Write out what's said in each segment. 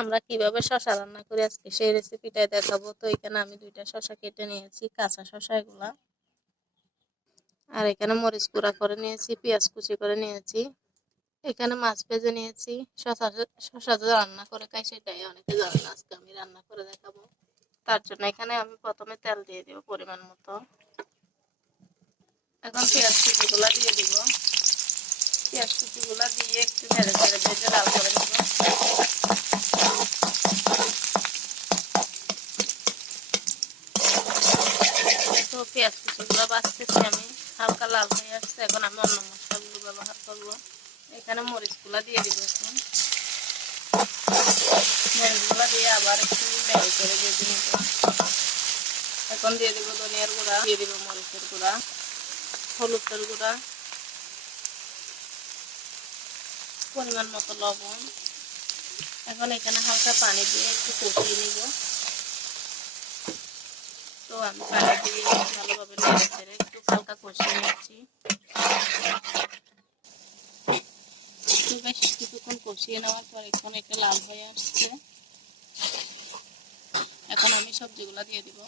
আমরা কিভাবে শসা রান্না করি আজকে সেই রেসিপিটাই দেখাবো। তো এখানে আমি 2টা শসা কেটে নিয়েছি, কাঁচা শসা এগুলা। আর এখানে মরিচ গুঁড়া করে নিয়েছি, পেঁয়াজ কুচি করে নিয়েছি, এখানে মাছ ভেজে নিয়েছি। শসা যে রান্না করে খাই সেটাই অনেকে জানে না, আজকে আমি রান্না করে দেখাবো। তার জন্য এখানে আমি প্রথমে তেল দিয়ে দিব পরিমাণ মতো। এখন পেঁয়াজ কুচিগুলা দিয়ে দিব। পেঁয়াজ কুচিগুলা দিয়ে একটু নেড়ে চেড়ে ভেজে লাল করে দিব। তো পেঁয়াজ কুচিগুলো বাছতেছি আমি, হালকা লাল হয়ে আসছে। এখন আমি অন্য মশলাগুলো ব্যবহার করব। এখানে মরিচগুলো দিয়ে দিব। এখন মরিচগুলো দিয়ে আবার একটু নেড়ে করে ভেজে নিব। এখন দিয়ে দিব ধনিয়ার গুঁড়া, দিয়ে দিব মরিচের গুঁড়া, হলুদের গুঁড়া, পরিমাণ মতো লবণ। এখন এখানে হালকা পানি দিয়ে একটু কষিয়ে নিব। তো আমি পানি দিয়ে ভালোভাবে নেড়ে চেড়ে একটু হালকা কষিয়ে নিচ্ছি। বেশ কিছুক্ষণ কষিয়ে নেওয়ার পর এখন এটা লাল হয়ে আসছে। এখন আমি সবজিগুলো দিয়ে দিব।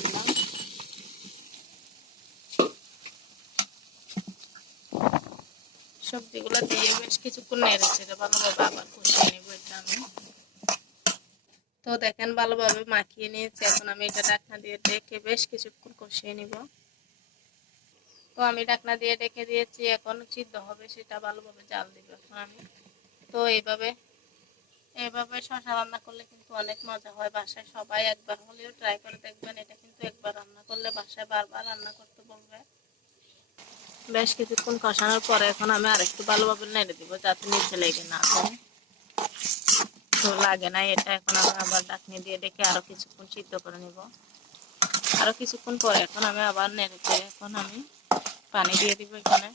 দিলাম। সবজিগুলো দিয়ে বেশ কিছুক্ষণ নেড়ে চেড়ে ভালোভাবে আবার কষিয়ে নিব এটা আমি। তো দেখেন ভালোভাবে মাখিয়ে নিয়েছি। এখন আমি এটা ঢাকনা দিয়ে ঢেকে বেশ কিছুক্ষণ কষিয়ে নিব। তো আমি ঢাকনা দিয়ে ঢেকে দিয়েছি, এখন সিদ্ধ হবে সেটা ভালোভাবে জাল দিব এখন আমি। তো এইভাবে শসা রান্না করলে কিন্তু অনেক মজা হয়। বাসায় সবাই একবার হলেও ট্রাই করে দেখবেন। এটা কিন্তু একবার রান্না করলে বাসায় বারবার রান্না করতে বলবে। বেশ কিছুক্ষণ কষানোর পরে এখন আমি আরেকটু ভালোভাবে নেড়ে দিব যাতে নিচে লেগে না যায়। তো লাগে না এটা। এখন আমি আবার ঢাকনি দিয়ে ডেকে আরো কিছুক্ষণ সিদ্ধ করে নিব। আরো কিছুক্ষণ পরে এখন আমি আবার নেড়ে চেড়ে এখন আমি পানি দিয়ে দিব এখানে।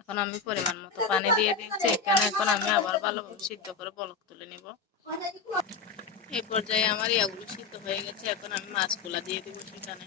এখন আমি পরিমাণ মতো পানি দিয়ে দিচ্ছি এখানে। এখন আমি আবার ভালোভাবে সিদ্ধ করে বলক তুলে নিব। এই পর্যায়ে আমার ইয়াগুলো সিদ্ধ হয়ে গেছে। এখন আমি মাছগুলা দিয়ে দিব সেখানে।